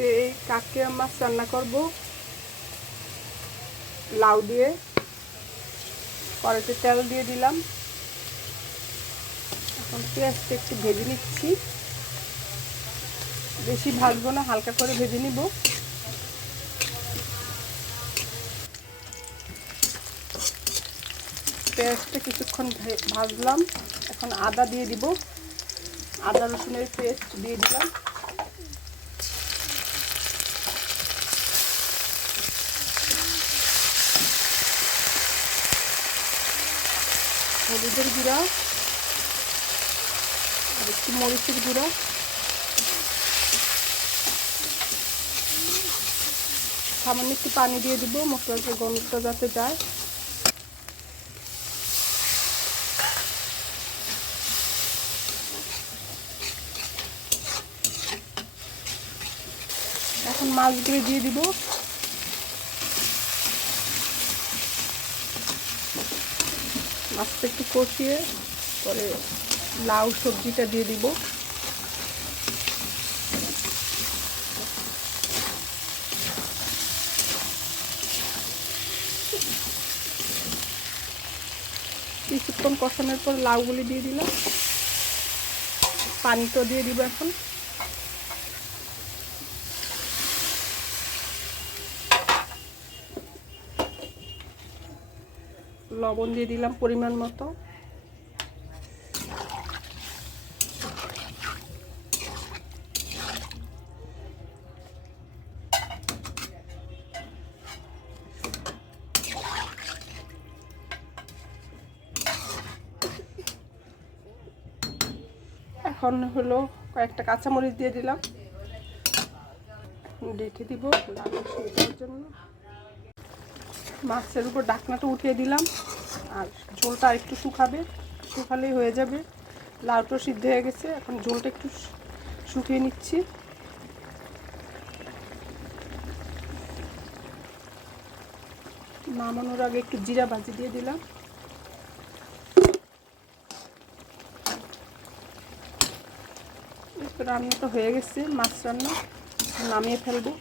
আজকে এই কাঁকড়া মাছ রান্না করব লাউ দিয়ে। কড়াইতে তেল দিয়ে দিলাম। এখন পেঁয়াজটা একটু ভেজে নিচ্ছি, বেশি ভাজবো না, হালকা করে ভেজে নিব। পেঁয়াজটা কিছুক্ষণ ভাজলাম। এখন আদা দিয়ে দিব, আদা রসুনের পেস্ট দিয়ে দিলাম। হলুদের গুঁড়া আর একটু মরিচের গুঁড়া, সামান্য একটু পানি দিয়ে দিব মশলাটা গন্ধটা যাতে যায়। এখন মাছগুলো দিয়ে দিব। মাছটা একটু কষিয়ে পরে লাউ সবজিটা দিয়ে দিব। কিছুক্ষণ কষানোর পর লাউগুলি দিয়ে দিলাম। পানিটা দিয়ে দিব। এখন লবণ দিয়ে দিলাম পরিমাণ মতো। এখন হলো কয়েকটা কাঁচামরিচ দিয়ে দিলাম। রেখে দিব লাউ সিদ্ধর জন্য। মাছের উপর ঢাকনাটা উঠিয়ে দিলাম, আর ঝোলটা একটু শুকালেই হয়ে যাবে। লাউটা সিদ্ধ হয়ে গেছে, এখন ঝোলটা একটু শুকিয়ে নিচ্ছি। নামানোর আগে একটু জিরা ভাজি দিয়ে দিলাম। রান্নাটা হয়ে গেছে, মাছ রান্না নামিয়ে ফেলবো।